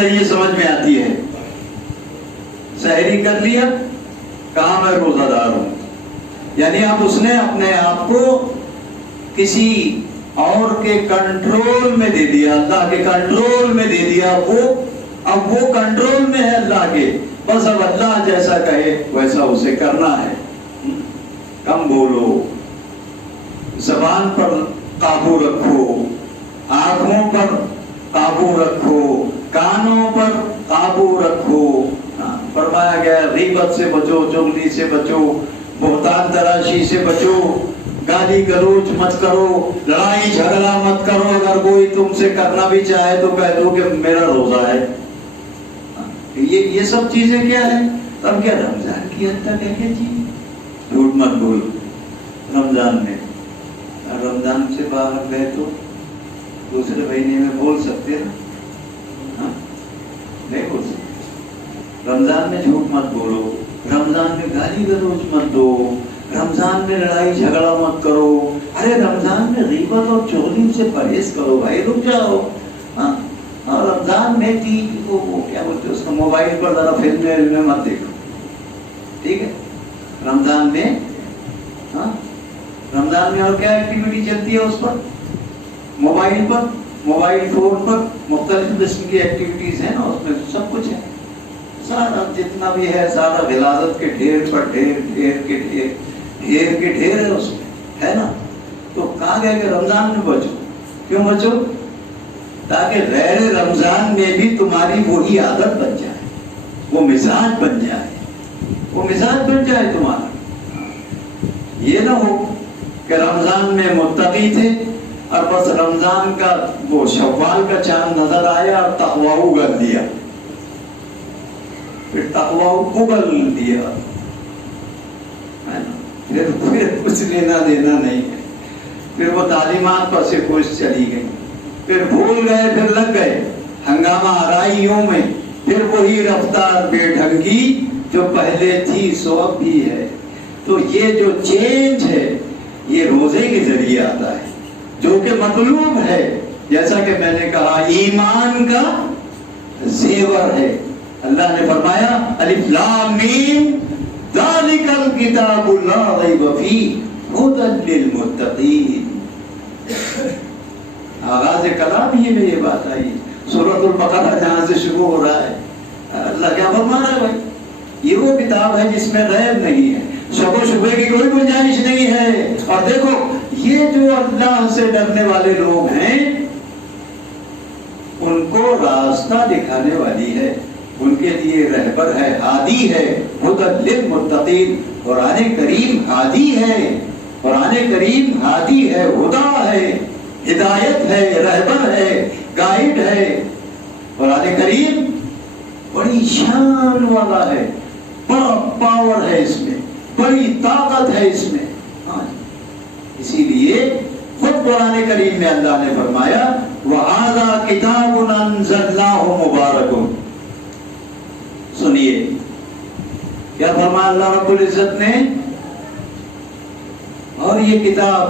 ملتا ہے یہ سمجھ میں آتی ہے. سحری کر لیا, کہا میں روزہ دار ہوں, یعنی اب اس نے اپنے آپ کو کسی اور کے کنٹرول میں دے دیا, اللہ کے کنٹرول میں دے دیا. اب وہ کنٹرول میں ہے اللہ کے, بس اب اللہ جیسا کہے ویسا اسے کرنا ہے. کم بولو, زبان پر قابو رکھو, آنکھوں پر قابو رکھو, کانوں پر قابو رکھو. فرمایا گیا غیبت سے بچو, چغلی سے بچو, بہتان تراشی سے بچو, گالی گلوچ مت کرو, لڑائی جھگڑا مت کرو. اگر کوئی تم سے کرنا بھی چاہے تو کہہ دو کہ میرا روزہ ہے. یہ سب چیزیں کیا ہیں؟ تب کیا رمضان کی حد تک ہے کہ جی جھوٹ مت بولو. رمضان میں, رمضان سے باہر گئے تو دوسرے مہینے میں بول سکتے نا, نہیں بول سکتے. رمضان میں جھوٹ مت بولو, رمضان میں گالی گلوچ مت دو, رمضان میں لڑائی جھگڑا مت کرو. ارے رمضان میں غیبت اور چغلی سے پرہیز کرو بھائی, رک جاؤ. اور رمضان میں وہ کیا بولتے ہیں اس کا, موبائل پر ذرا فلمیں مت دیکھو, ٹھیک ہے. رمضان میں اور کیا ایکٹیویٹی چلتی ہے اس پر, موبائل پر, موبائل فون پر مختلف قسم کی ایکٹیویٹیز ہیں نا, اس میں سب کچھ ہے. سارا جتنا بھی ہے سارا غلاظت کے ڈھیر پر ڈھیر, ڈھیر کے ڈھیر, ڈھیر کے ڈھیر ہے اس میں, ہے نا. تو کہا گیا کہ رمضان میں بچو. کیوں بچو؟ تاکہ غیر رمضان میں بھی تمہاری وہی عادت بن جائے, وہ مزاج بن جائے, وہ مزاج بن جائے تمہارا. یہ نہ ہو کہ رمضان میں متقی تھے اور بس رمضان کا وہ شوال کا چاند نظر آیا اور تقویٰ اگل دیا, پھر تقویٰ اگل دیا, پھر کچھ لینا دینا نہیں ہے. پھر وہ تعلیمات پر سے کوشش چلی گئی, پھر بھول گئے, پھر لگ گئے ہنگامہ آرائیوں میں. پھر وہی رفتار بے ڈھنگی جو پہلے تھی سو اب بھی ہے. تو یہ جو چینج ہے یہ روزے کے ذریعے آتا ہے, جو کہ مطلوب ہے. جیسا کہ میں نے کہا ایمان کا زیور ہے. اللہ نے فرمایا الف لام میم ذالک الکتاب لا ریب فیہ ھدی للمتقین. آغاز کلام ہی میں یہ بات آئی. سورۃ البقرہ جہاں سے شروع ہو رہا ہے, اللہ کیا فرما رہا ہے بھائی, یہ وہ کتاب ہے جس میں ریب نہیں ہے, شک و شبہ کی کوئی گنجائش نہیں ہے. اور دیکھو یہ جو اللہ سے ڈرنے والے لوگ ہیں ان کو راستہ دکھانے والی ہے, ان کے لیے رہبر ہے, ہادی ہے, ھدی للمتقین. قرآن کریم ہادی ہے, قرآن کریم ہادی ہے, ہدا ہے, ہدایت ہے, رہبر ہے, گائیڈ ہے. قرآن کریم بڑی شان والا ہے, بڑا پاور ہے اس میں, بڑی طاقت ہے اس میں. اسی لیے خود قرآن کریم میں اللہ نے فرمایا وَهَذَا كِتَابٌ أَنزَلْنَاهُ مُبَارَكٌ. سنیے کیا فرمایا اللہ رب العزت نے, اور یہ کتاب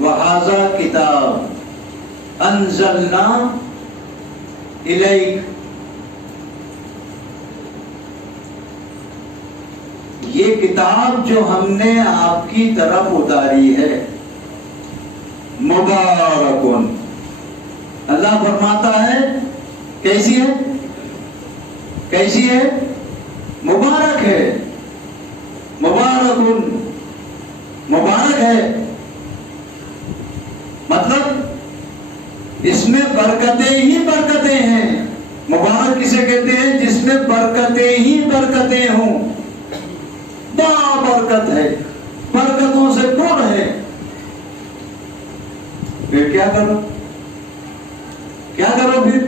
وَهَذَا كِتَابٌ أَنزَلْنَا إِلَيْكَ, یہ کتاب جو ہم نے آپ کی طرف اتاری ہے, مبارکن. اللہ فرماتا ہے کیسی ہے, کیسی ہے, مبارک ہے, مبارکن, مبارک ہے. مطلب اس میں برکتیں ہی برکتیں ہیں. مبارک کسے کہتے ہیں؟ جس میں برکتیں ہی برکتیں ہوں. برکت ہے, برکتوں سے پر ہے. پھر کیا کرو, کیا کرو پھر؟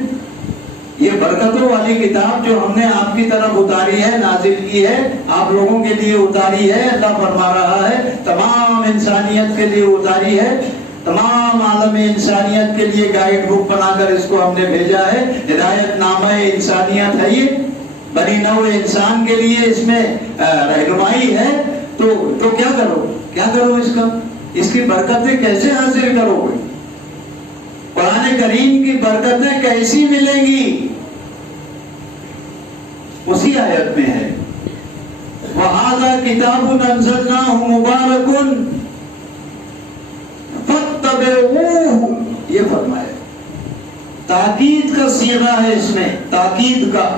یہ برکتوں والی کتاب جو ہم نے آپ کی طرف اتاری ہے, نازل کی ہے, آپ لوگوں کے لیے اتاری ہے. اللہ فرما رہا ہے تمام انسانیت کے لیے اتاری ہے, تمام عالم انسانیت کے لیے گائیڈ بک بنا کر اس کو ہم نے بھیجا ہے. ہدایت نامہ انسانیت ہے یہ, بنی نوع انسان کے لیے اس میں رہنمائی ہے. تو کیا کرو, کیا کرو اس کا, اس کی برکتیں کیسے حاصل کرو گے؟ قرآن کریم کی برکتیں کیسی ملیں گی؟ اسی آیت میں ہے وَهَذَا كِتَابٌ أَنزَلْنَاهُ مُبَارَكٌ فَاتَّبِعُوهُ، یہ فرمایا تاکید کا صیغہ ہے، اس میں تاکید کا،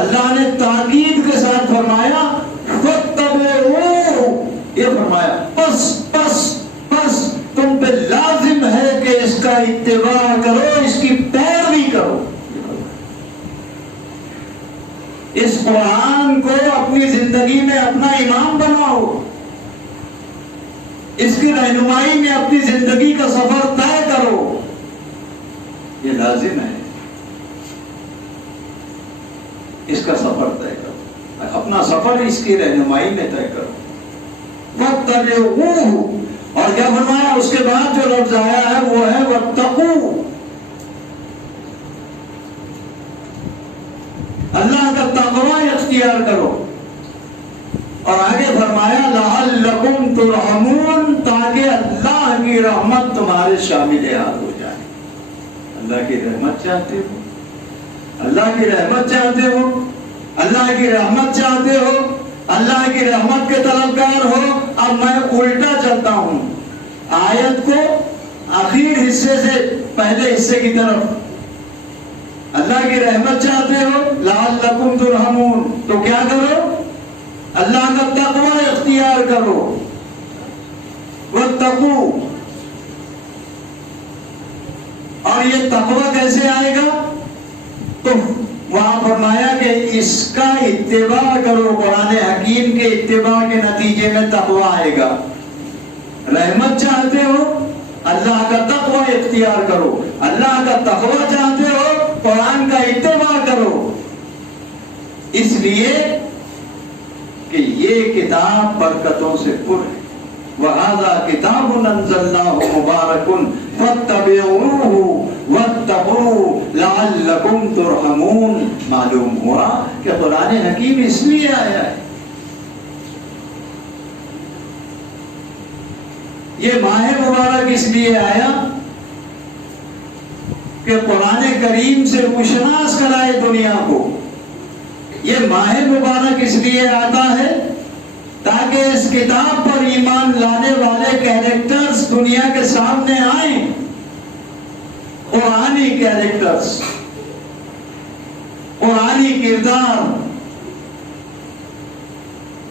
اللہ نے تاکید کے ساتھ فرمایا فَاتَّبِعُوهُ، یہ فرمایا پس تم پہ لازم ہے کہ اس کا اتباع کرو، اس کی پیروی کرو، اس قرآن کو اپنی زندگی میں اپنا امام بناؤ، اس کی رہنمائی میں اپنی زندگی کا سفر طے کرو، یہ لازم ہے، اس کا سفر طے کرو، اپنا سفر اس کی رہنمائی میں طے کرو۔ وَاتَّبِعُوهُ، اور کیا فرمایا اس کے بعد جو لفظ آیا ہے وہ ہے وَاتَّقُوا، اللہ کا تقوی اختیار کرو، اور آگے فرمایا لَعَلَّكُمْ تُرْحَمُونَ، تاکہ اللہ کی رحمت تمہارے شامل حال ہو جائے۔ اللہ کی رحمت چاہتے ہو، اللہ کی رحمت چاہتے ہو، اللہ کی رحمت چاہتے ہو، اللہ کی رحمت کے طلبگار ہو۔ اب میں الٹا چلتا ہوں آیت کو آخر حصے سے پہلے حصے کی طرف، اللہ کی رحمت چاہتے ہو لعلکم ترحمون، تو کیا کرو؟ اللہ کا تقوی اختیار کرو، واتقوا، اور یہ تقوی کیسے آئے گا؟ تو وہاں فرمایا کہ اس کا اتباع کرو، قرآن حکیم کے اتباع کے نتیجے میں تقوی آئے گا۔ رحمت چاہتے ہو اللہ کا تقوی اختیار کرو، اللہ کا تقوی چاہتے ہو قرآن کا اتباع کرو، اس لیے کہ یہ کتاب برکتوں سے پر ہے۔ وَهَذَا كِتَابٌ أَنزَلْنَاهُ مُبَارَكٌ فَاتَّبِعُوهُ وَاتَّقُوا لَعَلَّكُمْ تُرْحَمُونَ، معلوم ہوا کہ قرآن حکیم اس لیے آیا ہے، یہ ماہ مبارک اس لیے آیا کہ قرآن کریم سے روشناس کرائے دنیا کو۔ یہ ماہ مبارک اس لیے آتا ہے تاکہ اس کتاب پر ایمان لانے والے کیریکٹرز دنیا کے سامنے آئیں، قرآنی کیریکٹرز، قرآنی کردار،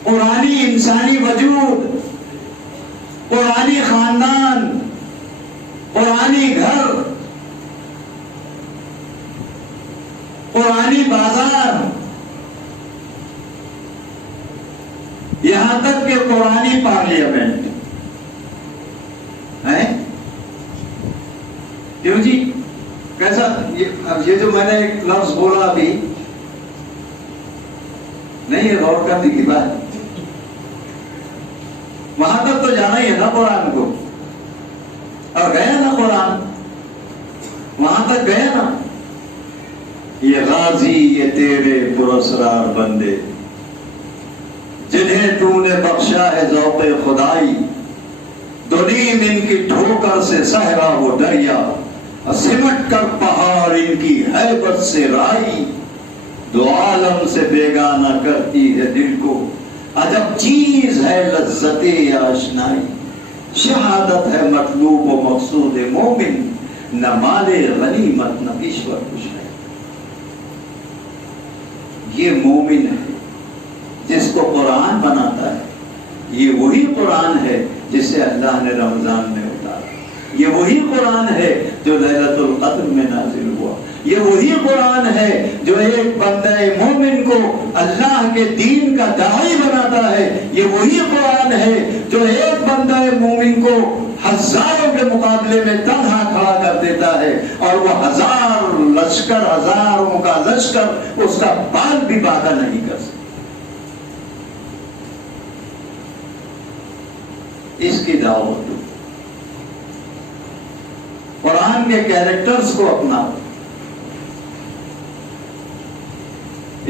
قرآنی انسانی وجود، قرآنی خاندان، قرآنی گھر، قرآنی بازار، یہاں تک کہ قرآنی پارلیمنٹ ہے۔ کیوں جی؟ کیسا یہ جو میں نے ایک لفظ بولا ابھی، نہیں ہے غور کرنے کی بات، وہاں تک تو جانا ہی ہے نا قرآن کو، اور گیا نا قرآن، وہاں تک گیا نا۔ یہ غازی یہ تیرے پراسرار بندے جنہیں تو نے بخشا ہے ذوق خدائی، دو نیم ان کی ٹھوکر سے صحرا وہ دریا، سمٹ کر پہاڑ ان کی ہیبت سے رائی، دو عالم سے بیگانہ کرتی ہے دل کو، عجب چیز ہے لذت آشنائی، شہادت ہے مطلوب و مقصود مومن، نہ مال غنیمت نہ ایشور کچھ ہے۔ یہ مومن ہے جس کو قرآن بناتا ہے، یہ وہی قرآن ہے جسے اللہ نے رمضان میں اتارا، یہ وہی قرآن ہے جو لیلۃ القدر میں نازل ہوا، یہ وہی قرآن ہے جو ایک بندہ مومن کو اللہ کے دین کا داعی بناتا ہے، یہ وہی قرآن ہے جو ایک بندہ مومن کو ہزاروں کے مقابلے میں تنہا کھڑا کر دیتا ہے، اور وہ ہزاروں کا لشکر اس کا بال بھی بادہ نہیں کر سکتا۔ اس کی دعوت قرآن کے کیریکٹرز کو اپناؤ۔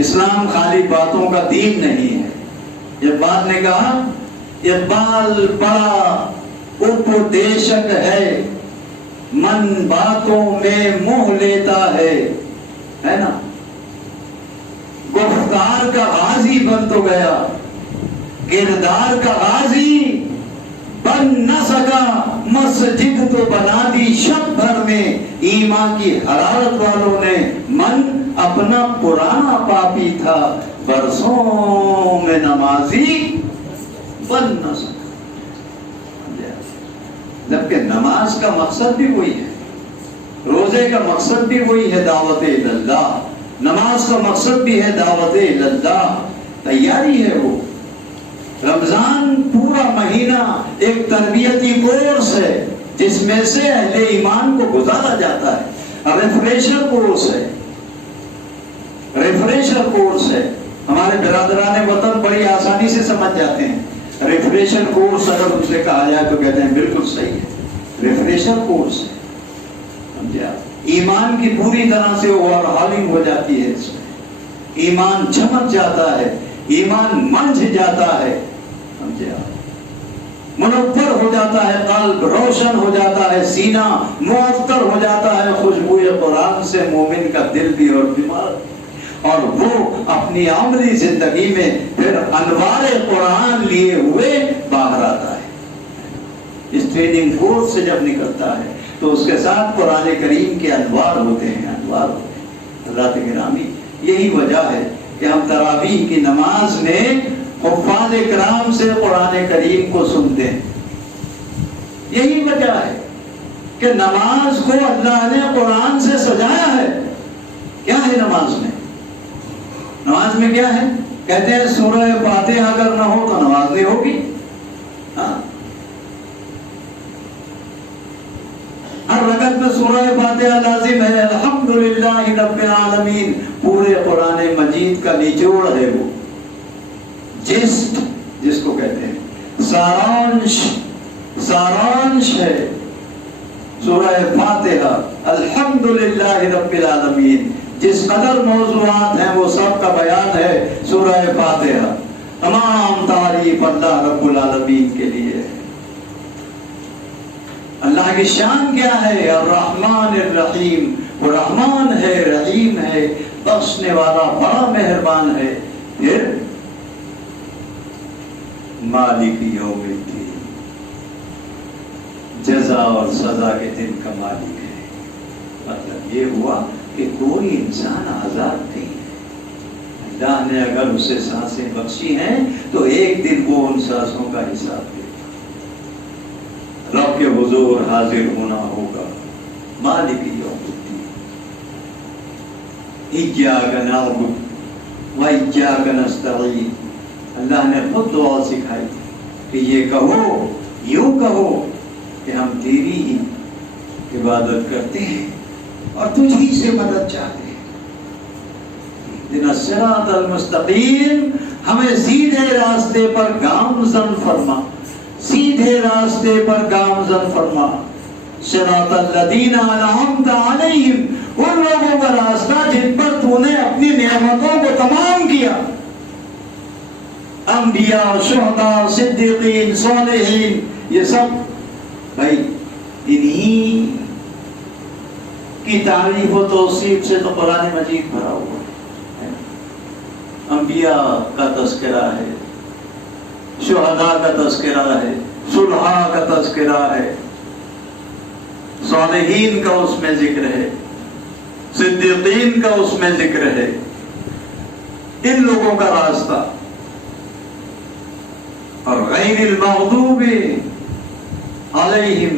اسلام خالی باتوں کا دین نہیں ہے۔ اقبال نے کہا اقبال بڑا اپدیشک ہے، من باتوں میں موہ لیتا ہے نا، گفتہ کردار کا غازی بن تو گیا، کردار کا غازی بن نہ سکا، مسجد تو بنا دی شب بھر میں، ایمان کی حرارت والوں نے من اپنا پرانا پاپی تھا، برسوں میں نمازی بن نہ سکا۔ جبکہ نماز کا مقصد بھی وہی ہے، روزے کا مقصد بھی وہی ہے، دعوت اللہ، نماز کا مقصد بھی ہے دعوت اللہ، تیاری ہے وہ۔ رمضان پورا مہینہ ایک تربیتی کورس ہے جس میں سے اہل ایمان کو گزارا جاتا ہے، ریفریشر کورس ہے، ریفریشر کورس ہے۔ ہمارے برادران وطن بڑی آسانی سے سمجھ جاتے ہیں، ریفریشر کورس اگر ان سے کہا جائے تو کہتے ہیں بالکل صحیح ہے، ریفریشر کورس ہے، سمجھا؟ ایمان کی پوری طرح سے اوور ہالنگ ہو جاتی ہے، اس میں ایمان چمک جاتا ہے، ایمان منجھ جاتا ہے، سمجھا؟ منور ہو جاتا ہے، قلب روشن ہو جاتا ہے، سینہ معطر ہو جاتا ہے خوشبوئے قرآن سے، مومن کا دل بھی اور دماغ، اور وہ اپنی عملی زندگی میں پھر انوار قرآن لیے ہوئے باہر آتا ہے۔ اس ٹریننگ کورس سے جب نکلتا ہے تو اس کے ساتھ قرآن کریم کے انوار ہوتے ہیں، انوار ہوتے ہیں۔ حضرات گرامی، یہی وجہ ہے کہ ہم تراویح کی نماز میں حفاظ کرام سے قرآن کریم کو سنتے ہیں۔ یہی وجہ ہے کہ نماز کو اللہ نے قرآن سے سجایا ہے۔ کیا ہے نماز میں؟ نماز میں کیا ہے؟ کہتے ہیں سورہ فاتحہ اگر نہ ہو تو نماز نہیں ہوگی۔ ہر رکعت میں سورہ فاتحہ لازم ہے، الحمدللہ رب العالمین۔ پورے قرآن مجید کا نچوڑ ہے وہ، جس کو کہتے ہیں سارانش ہے سورہ فاتحہ، الحمدللہ رب العالمین۔ جس قدر موضوعات ہیں وہ سب کا بیان ہے سورہ فاتحہ۔ تمام تعریف اللہ رب العالمین کے لیے۔ اللہ کی شان کیا ہے؟ الرحمن الرحیم، وہ رحمان ہے، رحیم ہے، بخشنے والا، بڑا مہربان ہے۔ پھر مالک یوم الدین، جزا اور سزا کے دن کا مالک ہے۔ مطلب یہ ہوا کہ کوئی انسان آزاد نہیں ہے، اللہ نے اگر اسے سانسیں بخشی ہیں تو ایک دن وہ ان سانسوں کا حساب دے گا، رب کے حضور حاضر ہونا ہوگا۔ مالک یوم الدین، ایاک نعبد و ایاک نستعین۔ اللہ نے خود دعا سکھائی کہ یہ کہو، یوں کہو کہ ہم تیری ہی عبادت کرتے ہیں اور تجھ ہی سے مدد چاہتے ہیں۔ اهدنا الصراط المستقیم، ہمیں سیدھے راستے پر گامزن فرما، سیدھے راستے پر گامزن فرما۔ صراط الذین انعمت علیہم، ان لوگوں کا راستہ جن پر تو نے اپنی نعمتوں کو تمام کیا، انبیاء، شہداء، صدیقین، صالحین، یہ سب بھائی انہی کی تعریف و توصیف سے تو قرآن مجید بھرا ہوا ہے۔ انبیاء کا تذکرہ ہے، شہداء کا تذکرہ ہے، صلحاء کا تذکرہ ہے، صالحین کا اس میں ذکر ہے، صدیقین کا اس میں ذکر ہے۔ ان لوگوں کا راستہ، اور غیر المغضوب علیہم،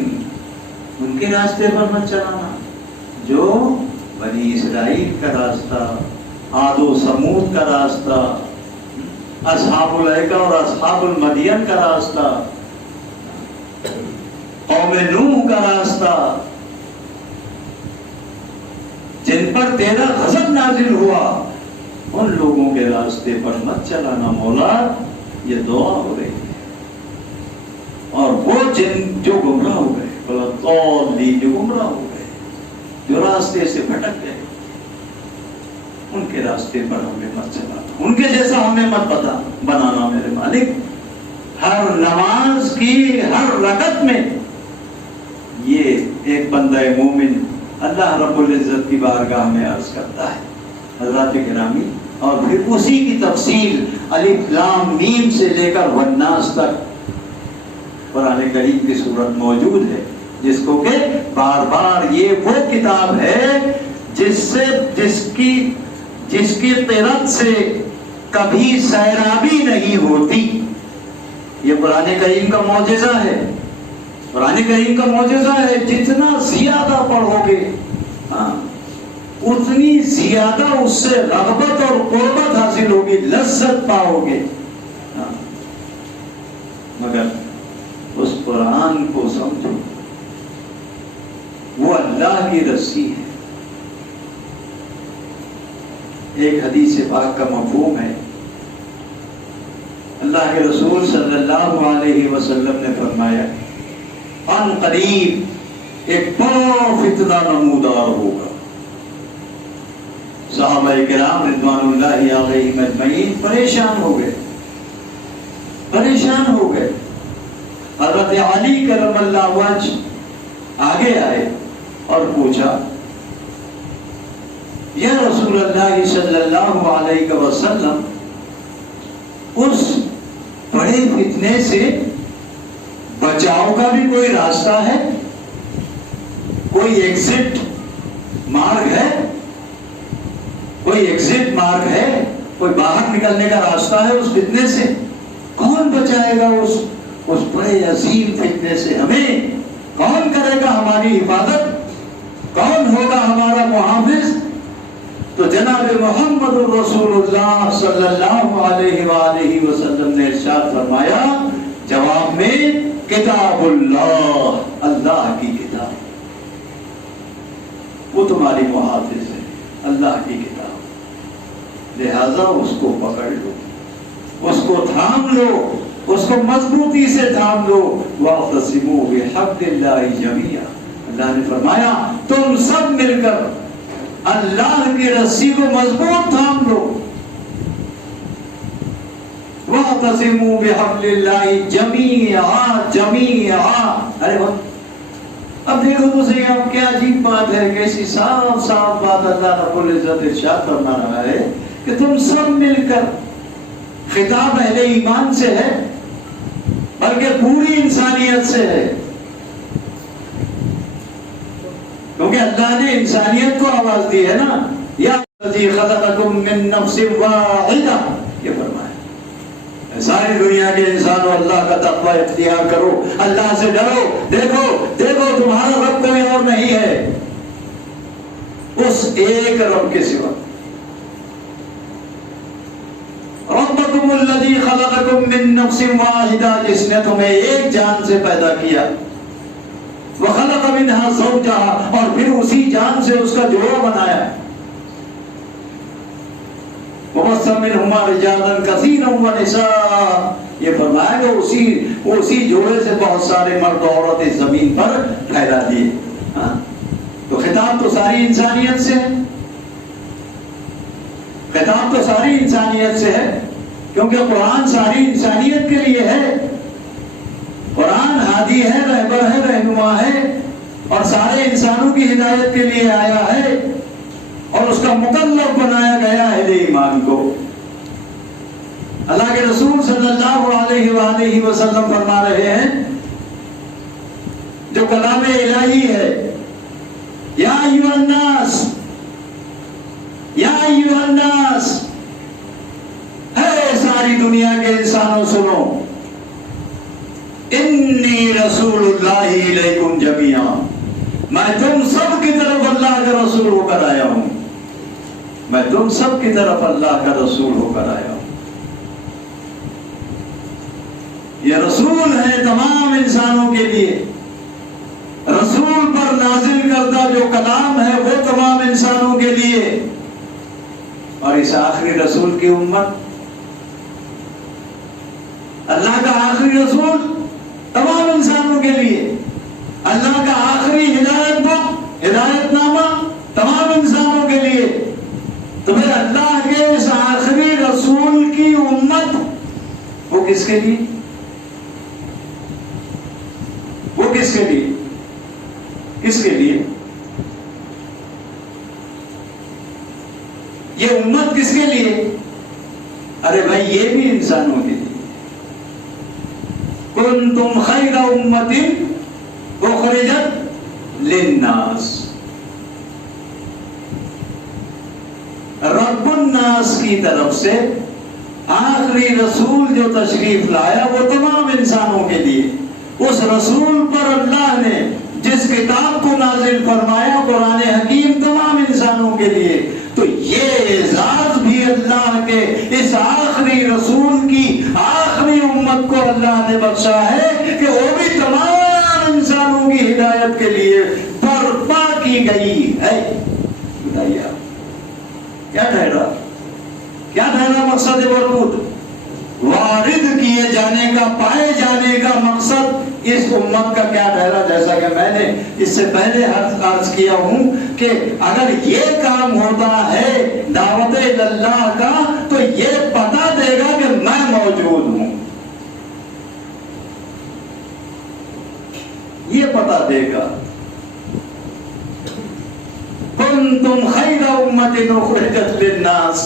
ان کے راستے پر مت چلانا جو بنی اسرائیل کا راستہ، عاد و سمود کا راستہ، اصحاب الایکہ اور اصحاب المدین کا راستہ، قوم نوح کا راستہ، جن پر تیرا غضب نازل ہوا، ان لوگوں کے راستے پر مت چلانا مولا۔ یہ دعا ہو رہی ہے۔ اور وہ جن جو گمراہ ہو گئے، جو گمراہ ہو گئے، جو راستے سے بھٹک گئے، ان کے راستے پر ہمیں مت چلانا، ان کے جیسا ہمیں مت بنانا میرے مالک۔ ہر نماز کی ہر رکعت میں یہ ایک بندہ مومن اللہ رب العزت کی بارگاہ میں عرض کرتا ہے۔ حضرات گرامی، اور پھر اسی کی تفصیل الف لام میم سے لے کر والناس تک قرآن کریم کی صورت موجود ہے، جس کو کہ بار بار یہ وہ کتاب ہے جس کی قرأت سے کبھی سیرابی نہیں ہوتی. یہ قرآن کریم کا معجزہ ہے، قرآن کریم کا معجزہ ہے. جتنا زیادہ پڑھو گے اتنی زیادہ اس سے رغبت اور قربت حاصل ہوگی، لذت پاؤ گے. مگر اس قرآن کو سمجھو، وہ اللہ کی رسی ہے. ایک حدیث پاک کا مفہوم ہے، اللہ کے رسول صلی اللہ علیہ وسلم نے فرمایا ان قریب ایک بڑا فتنہ نمودار ہوگا. صحابہ کرام رضوان اللہ علیہم اجمعین پریشان ہو گئے. حضرت علی کرم اللہ وجہ آگے آئے اور پوچھا یا رسول اللہ صلی اللہ علیہ وسلم، اس بڑے فتنے سے بچاؤ کا بھی کوئی راستہ ہے؟ کوئی ایگزٹ مارگ ہے؟ کوئی باہر نکلنے کا راستہ ہے اس فتنے سے؟ کون بچائے گا اس بڑے عظیم فتنے سے؟ ہمیں کون کرے گا ہماری حفاظت؟ کون ہوگا ہمارا محافظ؟ تو جناب محمد الرسول اللہ صلی اللہ علیہ وآلہ وسلم نے ارشاد فرمایا جواب میں، کتاب اللہ، اللہ کی کتاب، وہ تمہاری محافظ ہے، اللہ کی کتاب. لہذا اس کو پکڑ لو، اس کو تھام لو، اس کو مضبوطی سے تھام لو. واعتصموا بحبل اللہ جمیعا، اللہ نے فرمایا تم سب مل کر اللہ کی رسی کو مضبوط تھام لو. واعتصموا بحبل اللہ جمیعا. ارے اب دیکھو تو صحیح، اب کیا عجیب بات ہے، کیسی صاف بات اللہ رب العزت ارشاد فرما رہا ہے کہ تم سب مل کر. خطاب اہل ایمان سے ہے، بلکہ پوری انسانیت سے ہے، کیونکہ اللہ نے انسانیت کو آواز دی ہے نا. یا الذی خلقکم من نفس واحدہ، یہ فرمایا ساری دنیا کے انسانوں اللہ کا تقوی اختیار کرو، اللہ سے ڈرو. دیکھو تمہارا رب کوئی اور نہیں ہے اس ایک رب کے سوا. ربکم الذی خلقکم من نفس واحدہ، جس نے تمہیں ایک جان سے پیدا کیا. وخلق منها زوجها، اور پھر اسی جان سے اس کا جوڑا بنایا. وبث منهما رجالا كثيرا ونساء، یہ فرمایا کہ اسی جوڑے سے بہت سارے مرد و عورت اس زمین پر پھیلا دیے. تو خطاب تو ساری انسانیت سے ہے، خطاب تو ساری انسانیت سے ہے، کیونکہ قرآن ساری انسانیت کے لیے ہے. قرآن ہادی ہے، رہبر ہے، رہنما ہے، اور سارے انسانوں کی ہدایت کے لیے آیا ہے، اور اس کا مکلف بنایا گیا اہل ایمان کو. اللہ کے رسول صلی اللہ علیہ وآلہ وسلم فرما رہے ہیں جو کلام الہی ہے، یا ایھا الناس، یا ایھا الناس، ہے ساری دنیا کے انسانوں سنو، انی رسول اللہ الیکم جمیعا، میں تم سب کی طرف اللہ کا رسول ہو کر آیا ہوں. میں تم سب کی طرف اللہ کا رسول ہو کر آیا ہوں. یہ رسول ہے تمام انسانوں کے لیے. رسول پر نازل کردہ جو کلام ہے وہ تمام انسانوں کے لیے، اور اس آخری رسول کی امت، اللہ کا آخری رسول تمام انسانوں کے لیے، اللہ کا آخری ہدایت نامہ تمام انسانوں کے لیے. تو پھر اللہ کے اس آخری رسول کی امت وہ کس کے لیے؟ وہ کس کے لیے؟ کس کے لیے؟ یہ امت کس کے لیے؟ ارے بھائی یہ بھی انسانوں کے لیے. کنتم خیر امت اخرجت للناس. رب الناس کی طرف سے آخری رسول جو تشریف لایا وہ تمام انسانوں کے لیے. اس رسول پر اللہ نے جس کتاب کو نازل فرمایا قرآن حکیم تمام انسانوں کے لیے. تو یہ اعزاز بھی اللہ کے اس آخری رسول کی آخری امت کو اللہ نے بخشا ہے کہ وہ بھی تمام انسانوں کی ہدایت کے لیے برپا کی گئی ہے. بتائیے کیا ٹھہرا مقصد ورود؟ وارد کیے جانے کا، پائے جانے کا مقصد اس امت کا کیا ٹھہرا؟ جیسا کہ میں نے اس سے پہلے عرض کیا ہوں کہ اگر یہ کام ہوتا ہے دعوت اللہ کا تو یہ پتا دے گا کہ میں موجود ہوں. یہ پتا دے گا. کنتم خیر امت اخرجت للناس،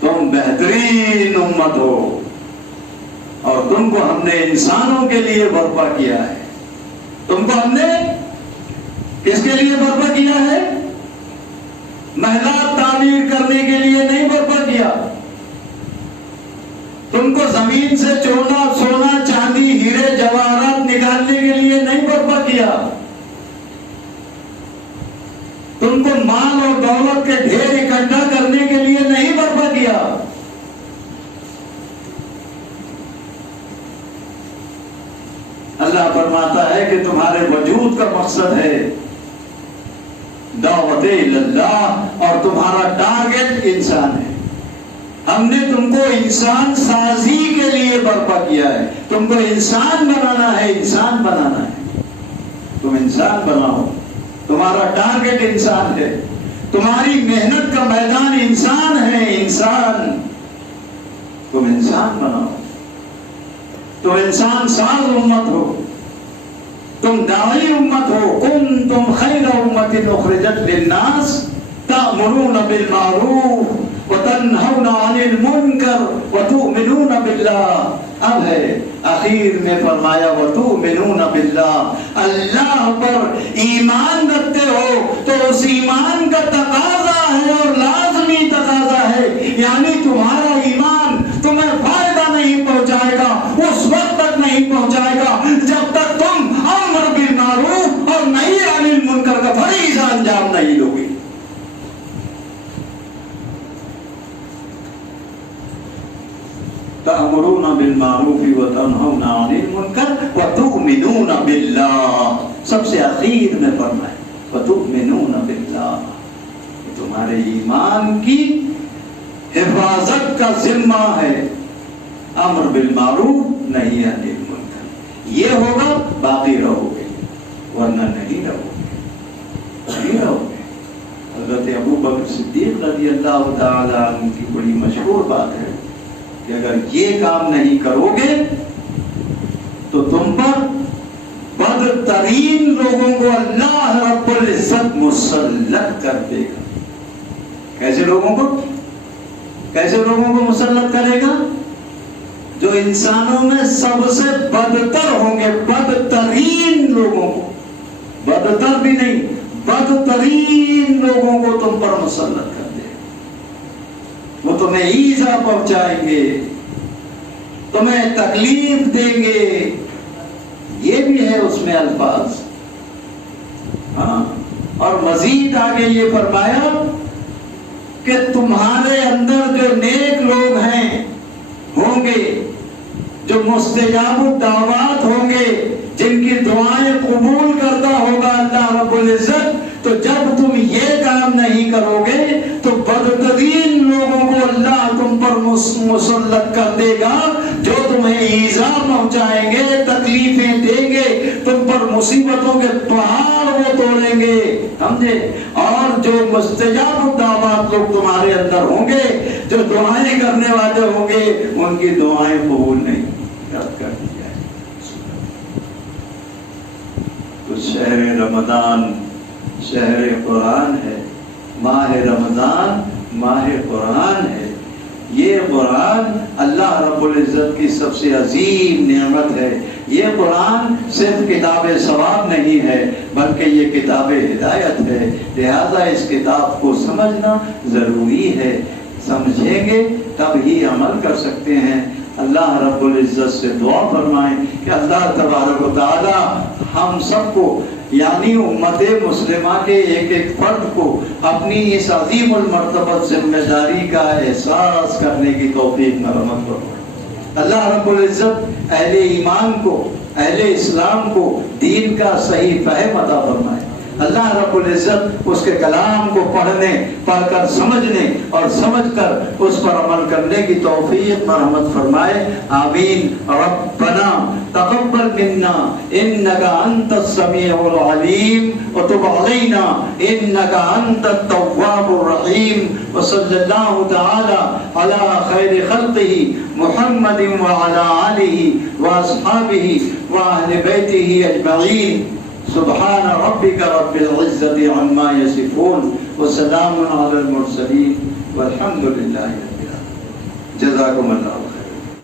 تم بہترین امت ہو اور تم کو ہم نے انسانوں کے لیے برپا کیا ہے. تم کو ہم نے کس کے لیے برپا کیا ہے؟ محلات تعمیر کرنے کے لیے نہیں برپا کیا. تم کو زمین سے سونا چاندی ہیرے جواہرات نکالنے کے لیے نہیں برپا کیا. تم کو مال اور دولت کے ڈھیر اکٹھا کرنے کے لیے نہیں برپا کیا. اللہ فرماتا ہے کہ تمہارے وجود کا مقصد ہے دعوت اللہ اور تمہارا ٹارگٹ انسان ہے. ہم نے تم کو انسان سازی کے لیے برپا کیا ہے. تم کو انسان بنانا ہے، انسان بنانا ہے. تم انسان بناؤ. تمہارا ٹارگٹ انسان ہے. تمہاری محنت کا میدان انسان ہے. انسان، تم انسان بناؤ. تم انسان ساز امت ہو. تم داعی امت ہو. کنتم خیر امت اخرجت للناس تأمرون بالمعروف وتنہون عن المنکر وتؤمنون باللہ. اب ہے اخیر میں فرمایا وتؤمنون باللہ. اللہ پر ایمان رکھتے ہو تو اس ایمان کا تقاضا ہے اور لازمی تقاضا ہے. یعنی تمہارا ایمان تمہیں فائدہ نہیں پہنچائے گا، اس وقت تک نہیں پہنچائے گا جب تک تم امر بالمعروف اور نہی عن المنکر کا فریضہ انجام نہیں دو گے. تأمرون بالمعروف وتنہون عن المنکر وتؤمنون باللہ. سب سے اخیر میں فرمائے وتؤمنون باللہ. تمہارے ایمان کی حفاظت کا ذمہ ہے امر بالمعروف نہی عن المنکر. یہ ہوگا باقی رہو گے، ورنہ نہیں رہو گے. حضرت ابو بکر صدیق رضی اللہ تعالی عنہ کی بڑی مشہور بات ہے کہ اگر یہ کام نہیں کرو گے تو تم پر بدترین لوگوں کو اللہ رب العزت مسلط کر دے گا. کیسے لوگوں کو مسلط کرے گا؟ جو انسانوں میں سب سے بدتر ہوں گے. بدترین لوگوں کو، بدتر بھی نہیں، بدترین لوگوں کو تم پر مسلط کر دے گا. وہ تمہیں ایذا پہنچائیں گے، تمہیں تکلیف دیں گے. یہ بھی ہے اس میں الفاظ. ہاں، اور مزید آگے یہ فرمایا کہ تمہارے اندر جو نیک لوگ ہیں ہوں گے، جو مستجاب الدعوات ہوں گے، جن کی دعائیں قبول کرتا ہوگا اللہ رب العزت، تو جب تم یہ کام نہیں کرو گے تو بدترین لوگوں کو اللہ تم پر مسلط کر دے گا، جو تمہیں ایذا پہنچائیں گے، تکلیفیں دیں گے، تم پر مصیبتوں کے پہاڑ وہ توڑیں گے. سمجھے؟ اور جو مستجاب الدعوات لوگ تمہارے اندر ہوں گے، جو دعائیں کرنے والے ہوں گے، ان کی دعائیں قبول نہیں، رد کر دی جائے. تو شہر رمضان شہر قرآن ہے. ماہ رمضان ماہ قرآن ہے. یہ قرآن اللہ رب العزت کی سب سے عظیم نعمت ہے. یہ قرآن صرف کتاب ثواب نہیں ہے بلکہ یہ کتاب ہدایت ہے. لہذا اس کتاب کو سمجھنا ضروری ہے. سمجھیں گے تب ہی عمل کر سکتے ہیں. اللہ رب العزت سے دعا فرمائیں کہ اللہ تبارک و تعالی ہم سب کو یعنی امت مسلمہ کے ایک ایک فرد کو اپنی اس عظیم المرتبت ذمہ داری کا احساس کرنے کی توفیق مرحمت فرمائے. اللہ رب العزت اہل ایمان کو، اہل اسلام کو دین کا صحیح فہم عطا فرمائے. اللہ رب العزت اس کے کلام کو پڑھنے، پڑھ کر سمجھنے اور سمجھ کر اس پر عمل کرنے کی توفیق مرحمت فرمائے. آمین. ربنا تقبل منا انك انت السميع العليم وتب علينا انك انت التواب الرحيم. وصلى الله تعالى على خير خلقه محمد وعلى آله واصحابه واهل بيته اجمعين. سبحان ربك رب العزة عما يصفون وسلام على المرسلين والحمد لله رب العالمين. جزاكم الله.